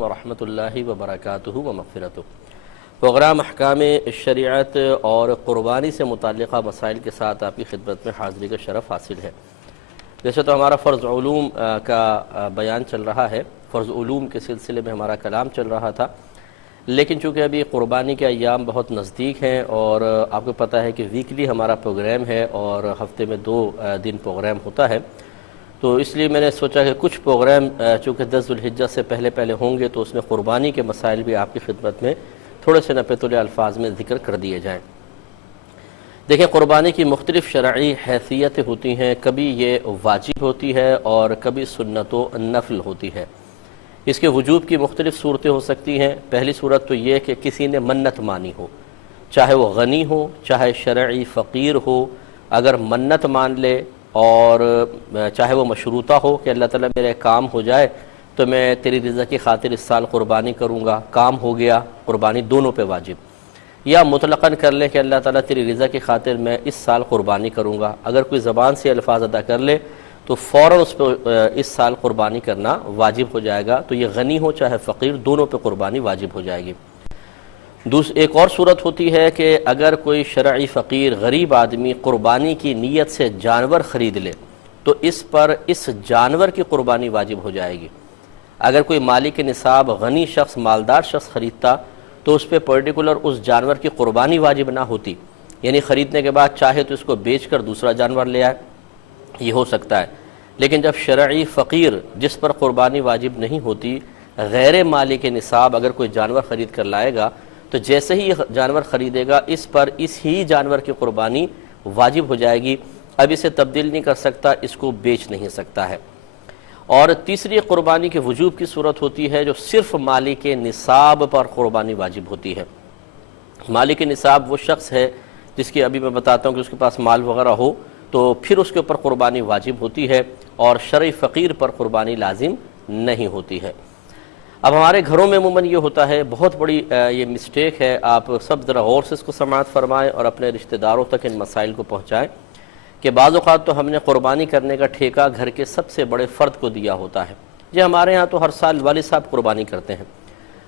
ورحمۃ اللہ وبرکاتہ و مغفرتہ۔ پروگرام احکام شریعت اور قربانی سے متعلقہ مسائل کے ساتھ آپ کی خدمت میں حاضری کا شرف حاصل ہے۔ جیسے تو ہمارا فرض علوم کا بیان چل رہا ہے، فرض علوم کے سلسلے میں ہمارا کلام چل رہا تھا، لیکن چونکہ ابھی قربانی کے ایام بہت نزدیک ہیں اور آپ کو پتہ ہے کہ ویکلی ہمارا پروگرام ہے اور ہفتے میں 2 دن پروگرام ہوتا ہے، تو اس لیے میں نے سوچا کہ کچھ پروگرام چونکہ 10 ذوالحجہ سے پہلے ہوں گے تو اس میں قربانی کے مسائل بھی آپ کی خدمت میں تھوڑے سے نپے تلے الفاظ میں ذکر کر دیے جائیں۔ دیکھیں، قربانی کی مختلف شرعی حیثیتیں ہوتی ہیں، کبھی یہ واجب ہوتی ہے اور کبھی سنت و نفل ہوتی ہے۔ اس کے وجوب کی مختلف صورتیں ہو سکتی ہیں۔ پہلی صورت تو یہ کہ کسی نے منت مانی ہو، چاہے وہ غنی ہو چاہے شرعی فقیر ہو، اگر منت مان لے اور چاہے وہ مشروطہ ہو کہ اللہ تعالیٰ میرے کام ہو جائے تو میں تیری رضا کی خاطر اس سال قربانی کروں گا، کام ہو گیا، قربانی دونوں پہ واجب، یا مطلقاً کر لے کہ اللہ تعالیٰ تیری رضا کی خاطر میں اس سال قربانی کروں گا، اگر کوئی زبان سے الفاظ ادا کر لے تو فوراً اس پہ اس سال قربانی کرنا واجب ہو جائے گا، تو یہ غنی ہو چاہے فقیر دونوں پہ قربانی واجب ہو جائے گی۔ ایک اور صورت ہوتی ہے کہ اگر کوئی شرعی فقیر غریب آدمی قربانی کی نیت سے جانور خرید لے تو اس پر اس جانور کی قربانی واجب ہو جائے گی۔ اگر کوئی مالک نصاب غنی شخص مالدار شخص خریدتا تو اس پہ پرٹیکولر اس جانور کی قربانی واجب نہ ہوتی، یعنی خریدنے کے بعد چاہے تو اس کو بیچ کر دوسرا جانور لے آئے، یہ ہو سکتا ہے۔ لیکن جب شرعی فقیر جس پر قربانی واجب نہیں ہوتی، غیر مالک نصاب اگر کوئی جانور خرید کر لائے گا تو جیسے ہی یہ جانور خریدے گا اس پر اس ہی جانور کی قربانی واجب ہو جائے گی، اب اسے تبدیل نہیں کر سکتا، اس کو بیچ نہیں سکتا ہے۔ اور تیسری قربانی کے وجوب کی صورت ہوتی ہے جو صرف مالک نصاب پر قربانی واجب ہوتی ہے۔ مالک نصاب وہ شخص ہے جس کی ابھی میں بتاتا ہوں کہ اس کے پاس مال وغیرہ ہو تو پھر اس کے اوپر قربانی واجب ہوتی ہے اور شرعی فقیر پر قربانی لازم نہیں ہوتی ہے۔ اب ہمارے گھروں میں عموماً یہ ہوتا ہے، بہت بڑی یہ مسٹیک ہے، آپ سب ذرا غور سے اس کو سماعت فرمائیں اور اپنے رشتہ داروں تک ان مسائل کو پہنچائیں کہ بعض اوقات تو ہم نے قربانی کرنے کا ٹھیکہ گھر کے سب سے بڑے فرد کو دیا ہوتا ہے۔ جی ہمارے ہاں تو ہر سال والد صاحب قربانی کرتے ہیں،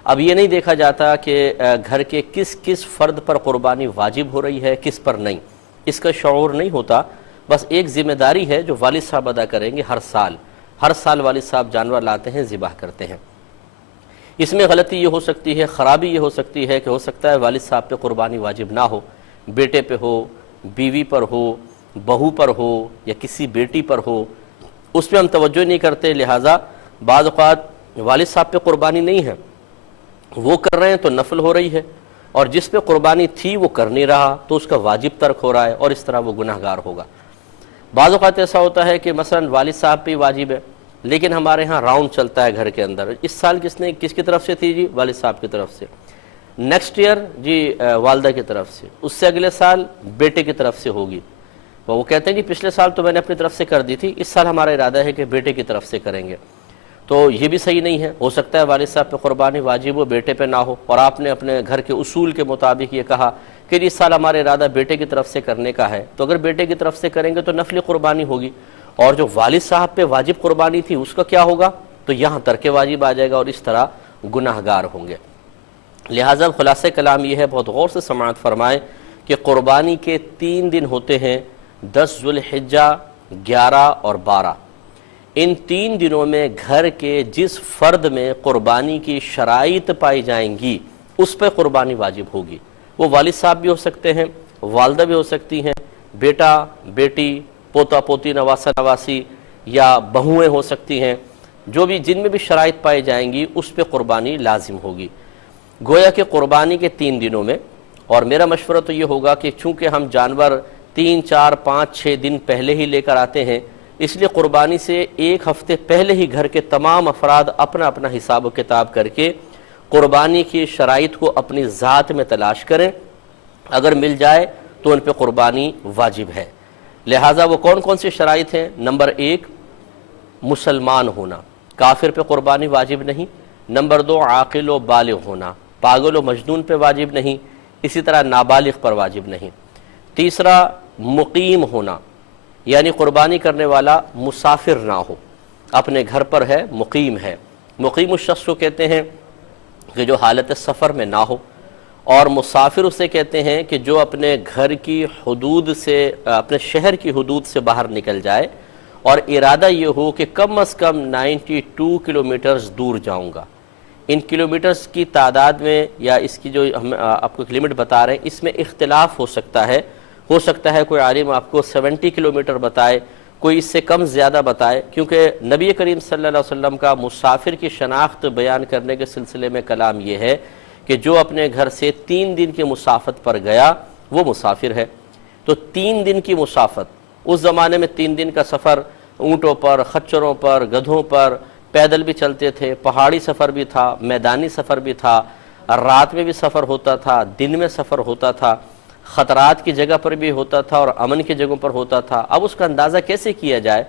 اب یہ نہیں دیکھا جاتا کہ گھر کے کس فرد پر قربانی واجب ہو رہی ہے کس پر نہیں، اس کا شعور نہیں ہوتا، بس ایک ذمہ داری ہے جو والد صاحب ادا کریں گے۔ ہر سال والد صاحب جانور لاتے ہیں، ذبح کرتے ہیں۔ اس میں غلطی یہ ہو سکتی ہے، خرابی یہ ہو سکتی ہے کہ ہو سکتا ہے والد صاحب پہ قربانی واجب نہ ہو، بیٹے پہ ہو، بیوی پر ہو، بہو پر ہو یا کسی بیٹی پر ہو، اس پہ ہم توجہ نہیں کرتے، لہٰذا بعض اوقات والد صاحب پہ قربانی نہیں ہے، وہ کر رہے ہیں تو نفل ہو رہی ہے، اور جس پہ قربانی تھی وہ کر نہیں رہا تو اس کا واجب ترک ہو رہا ہے اور اس طرح وہ گناہ گار ہوگا۔ بعض اوقات ایسا ہوتا ہے کہ مثلا والد صاحب پہ واجب ہے لیکن ہمارے ہاں راؤنڈ چلتا ہے گھر کے اندر، اس سال کس کی طرف سے تھی؟ جی والد صاحب کی طرف سے، نیکسٹ ایئر جی والدہ کی طرف سے، اس سے اگلے سال بیٹے کی طرف سے ہوگی، وہ کہتے ہیں کہ پچھلے سال تو میں نے اپنی طرف سے کر دی تھی، اس سال ہمارا ارادہ ہے کہ بیٹے کی طرف سے کریں گے، تو یہ بھی صحیح نہیں ہے۔ ہو سکتا ہے والد صاحب پہ قربانی واجب ہو، بیٹے پہ نہ ہو، اور آپ نے اپنے گھر کے اصول کے مطابق یہ کہا کہ اس سال ہمارا ارادہ بیٹے کی طرف سے کرنے کا ہے، تو اگر بیٹے کی طرف سے کریں گے تو نفلی قربانی ہوگی، اور جو والد صاحب پہ واجب قربانی تھی اس کا کیا ہوگا؟ تو یہاں ترک واجب آ جائے گا اور اس طرح گناہ گار ہوں گے۔ لہٰذا خلاصہ کلام یہ ہے، بہت غور سے سماعت فرمائیں کہ قربانی کے 3 دن ہوتے ہیں، 10 ذوالحجہ، 11 اور 12۔ ان 3 دنوں میں گھر کے جس فرد میں قربانی کی شرائط پائی جائیں گی اس پہ قربانی واجب ہوگی۔ وہ والد صاحب بھی ہو سکتے ہیں، والدہ بھی ہو سکتی ہیں، بیٹا بیٹی، پوتا پوتی، نواسا نواسی، یا بہویں ہو سکتی ہیں، جو بھی جن میں بھی شرائط پائی جائیں گی اس پہ قربانی لازم ہوگی۔ گویا کہ قربانی کے 3 دنوں میں، اور میرا مشورہ تو یہ ہوگا کہ چونکہ ہم جانور 3 4 5 6 دن پہلے ہی لے کر آتے ہیں، اس لیے قربانی سے 1 ہفتے پہلے ہی گھر کے تمام افراد اپنا اپنا حساب و کتاب کر کے قربانی کی شرائط کو اپنی ذات میں تلاش کریں، اگر مل جائے تو ان پہ قربانی واجب ہے۔ لہٰذا وہ کون سی شرائط ہیں؟ نمبر 1 مسلمان ہونا، کافر پہ قربانی واجب نہیں۔ نمبر 2 عاقل و بالغ ہونا، پاگل و مجنون پہ واجب نہیں، اسی طرح نابالغ پر واجب نہیں۔ تیسرا مقیم ہونا، یعنی قربانی کرنے والا مسافر نہ ہو، اپنے گھر پر ہے، مقیم ہے۔ مقیم اس شخص کو کہتے ہیں کہ جو حالت سفر میں نہ ہو، اور مسافر اسے کہتے ہیں کہ جو اپنے گھر کی حدود سے، اپنے شہر کی حدود سے باہر نکل جائے اور ارادہ یہ ہو کہ کم از کم 92 کلومیٹرز دور جاؤں گا۔ ان کلومیٹرز کی تعداد میں یا اس کی جو ہم آپ کو ایک لمٹ بتا رہے ہیں، اس میں اختلاف ہو سکتا ہے کوئی عالم آپ کو 70 کلومیٹر بتائے، کوئی اس سے کم زیادہ بتائے، کیونکہ نبی کریم صلی اللہ علیہ وسلم کا مسافر کی شناخت بیان کرنے کے سلسلے میں کلام یہ ہے کہ جو اپنے گھر سے 3 دن کی مسافت پر گیا وہ مسافر ہے۔ تو 3 دن کی مسافت، اس زمانے میں 3 دن کا سفر اونٹوں پر، خچروں پر، گدھوں پر، پیدل بھی چلتے تھے، پہاڑی سفر بھی تھا، میدانی سفر بھی تھا، رات میں بھی سفر ہوتا تھا، دن میں سفر ہوتا تھا، خطرات کی جگہ پر بھی ہوتا تھا اور امن کی جگہوں پر ہوتا تھا۔ اب اس کا اندازہ کیسے کیا جائے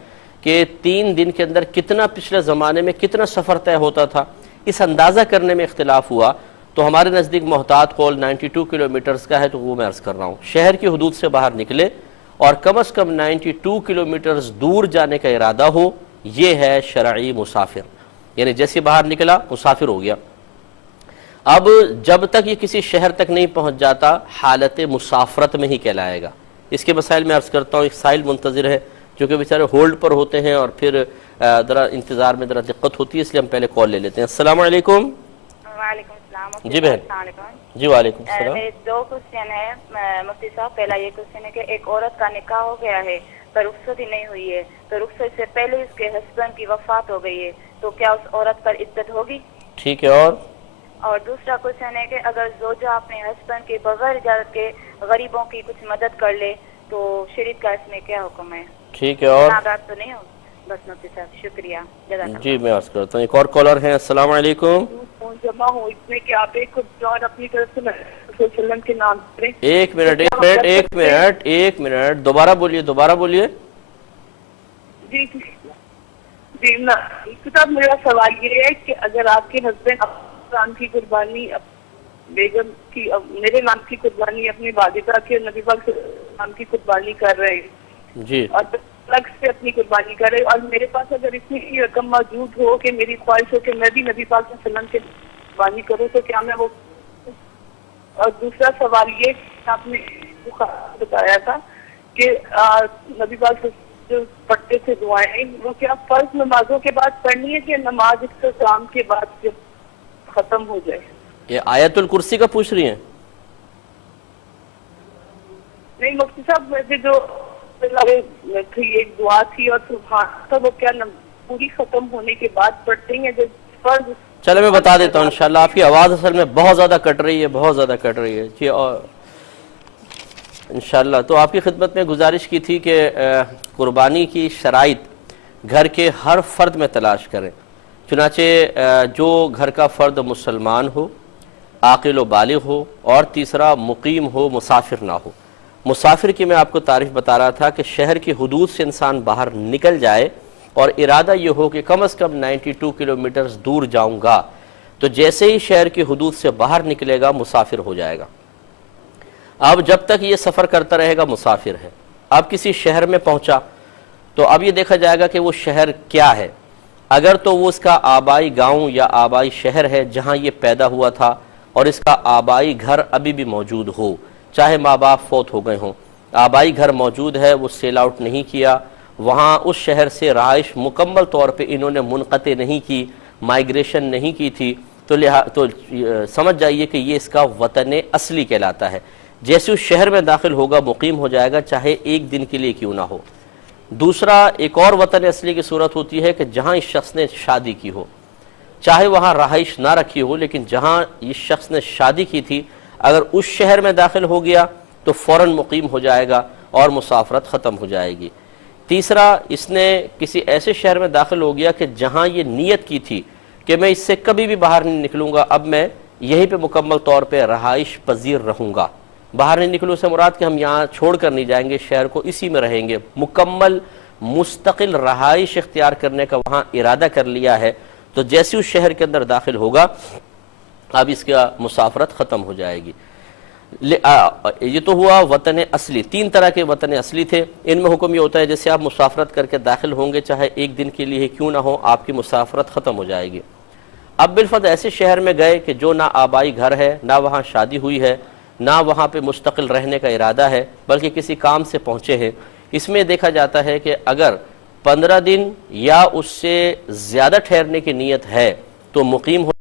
کہ 3 دن کے اندر کتنا پچھلے زمانے میں کتنا سفر طے ہوتا تھا، اس اندازہ کرنے میں اختلاف ہوا۔ تو ہمارے نزدیک محتاط قول 92 کلومیٹرز کا ہے، تو وہ میں عرض کر رہا ہوں شہر کی حدود سے باہر نکلے اور کم از کم 92 کلومیٹرز دور جانے کا ارادہ ہو، یہ ہے شرعی مسافر، یعنی جیسے باہر نکلا مسافر ہو گیا۔ اب جب تک یہ کسی شہر تک نہیں پہنچ جاتا حالت مسافرت میں ہی کہلائے گا۔ اس کے مسائل میں عرض کرتا ہوں، ایک سائل منتظر ہے جو کہ بیچارے ہولڈ پر ہوتے ہیں اور پھر ذرا انتظار میں ذرا دقت ہوتی ہے، اس لیے ہم پہلے کال لے لیتے ہیں۔ السلام علیکم۔ وعلیکم السلام۔ جی بہن۔ السلام علیکم۔ جی وعلیکم السلام۔ میرے 2 کوشچن ہیں مفتی صاحب۔ پہلا یہ کوشچن ہے کہ ایک عورت کا نکاح ہو گیا ہے پر رخصت ہی نہیں ہوئی ہے، تو رخصت سے پہلے اس کے ہسبینڈ کی وفات ہو گئی ہے، تو کیا اس عورت پر عدت ہوگی؟ ٹھیک ہے۔ اور دوسرا کوشچن ہے کہ اگر زوجہ اپنے ہسبینڈ کے بغیر اجازت کے غریبوں کی کچھ مدد کر لے تو شریعت کا اس میں کیا حکم ہے؟ ٹھیک ہے۔ اور تو نہیں ہو؟ بس مفتی صاحب شکریہ، جزاک اللہ۔ جی میں عرض کرتا ہوں، ایک اور کالر ہیں۔ السلام علیکم۔ فون جمع ہو اس میں کہ آپ ایک جان اپنی طرف سے وسلم کے نام کریں۔ ایک منٹ دوبارہ بولیے۔ جی جی کتاب، میرا سوال یہ ہے کہ اگر آپ کے ہسبینڈ نام کی قربانی بیگم کی، میرے نام کی قربانی اپنی والدہ کے نبی پاک صلی اللہ علیہ وسلم نام کی قربانی کر رہے ہیں جی، اور الگ سے اپنی قربانی کر رہے ہیں، اور میرے پاس اگر اتنی کی رقم موجود ہو کہ میری خواہش ہو کہ میں بھی نبی پاک صلی اللہ علیہ وسلم کی قربانی کروں، تو کیا میں وہ؟ اور دوسرا سوال یہ کہ آپ نے بتایا تھا کہ نبی پاک جو پڑھتے تھے دعائیں، وہ کیا فرض نمازوں کے بعد پڑھنی ہے کہ نماز اختتام کے بعد جب ختم ہو جائے؟ یہ آیت الکرسی کا پوچھ رہی ہیں؟ نہیں مفتی صاحب، ویسے جو ایک دعا تھی اور سبحان تھا، وہ کیا پوری ختم ہونے کے بعد پڑھتے ہیں جب فرض؟ چلو میں بتا دیتا ہوں انشاءاللہ۔ آپ کی آواز اصل میں بہت زیادہ کٹ رہی ہے جی، اور انشاءاللہ تو آپ کی خدمت میں گزارش کی تھی کہ قربانی کی شرائط گھر کے ہر فرد میں تلاش کریں، چنانچہ جو گھر کا فرد مسلمان ہو، عاقل و بالغ ہو، اور تیسرا مقیم ہو، مسافر نہ ہو۔ مسافر کی میں آپ کو تعریف بتا رہا تھا کہ شہر کی حدود سے انسان باہر نکل جائے اور ارادہ یہ ہو کہ کم از کم 92 کلومیٹرز دور جاؤں گا، تو جیسے ہی شہر کی حدود سے باہر نکلے گا مسافر ہو جائے گا۔ اب جب تک یہ سفر کرتا رہے گا مسافر ہے۔ اب کسی شہر میں پہنچا تو اب یہ دیکھا جائے گا کہ وہ شہر کیا ہے۔ اگر تو وہ اس کا آبائی گاؤں یا آبائی شہر ہے جہاں یہ پیدا ہوا تھا اور اس کا آبائی گھر ابھی بھی موجود ہو، چاہے ماں باپ فوت ہو گئے ہوں، آبائی گھر موجود ہے، وہ سیل آؤٹ نہیں کیا، وہاں اس شہر سے رہائش مکمل طور پہ انہوں نے منقطع نہیں کی، مائیگریشن نہیں کی تھی، تو سمجھ جائیے کہ یہ اس کا وطن اصلی کہلاتا ہے۔ جیسے اس شہر میں داخل ہوگا مقیم ہو جائے گا، چاہے ایک دن کے لیے کیوں نہ ہو۔ دوسرا ایک اور وطن اصلی کی صورت ہوتی ہے کہ جہاں اس شخص نے شادی کی ہو، چاہے وہاں رہائش نہ رکھی ہو، لیکن جہاں اس شخص نے شادی کی تھی اگر اس شہر میں داخل ہو گیا تو فوراً مقیم ہو جائے گا اور مسافرت ختم ہو جائے گی۔ تیسرا، اس نے کسی ایسے شہر میں داخل ہو گیا کہ جہاں یہ نیت کی تھی کہ میں اس سے کبھی بھی باہر نہیں نکلوں گا، اب میں یہیں پہ مکمل طور پہ رہائش پذیر رہوں گا، باہر نہیں نکلوں سے مراد کہ ہم یہاں چھوڑ کر نہیں جائیں گے، شہر کو اسی میں رہیں گے، مکمل مستقل رہائش اختیار کرنے کا وہاں ارادہ کر لیا ہے، تو جیسے اس شہر کے اندر داخل ہوگا اب اس کا مسافرت ختم ہو جائے گی۔ یہ تو ہوا وطن اصلی۔ 3 طرح کے وطن اصلی تھے، ان میں حکم یہ ہوتا ہے جیسے آپ مسافرت کر کے داخل ہوں گے چاہے ایک دن کے لیے کیوں نہ ہو، آپ کی مسافرت ختم ہو جائے گی۔ اب بالفرض ایسے شہر میں گئے کہ جو نہ آبائی گھر ہے، نہ وہاں شادی ہوئی ہے، نہ وہاں پہ مستقل رہنے کا ارادہ ہے، بلکہ کسی کام سے پہنچے ہیں، اس میں دیکھا جاتا ہے کہ اگر 15 دن یا اس سے زیادہ ٹھہرنے کی نیت ہے تو مقیم ہو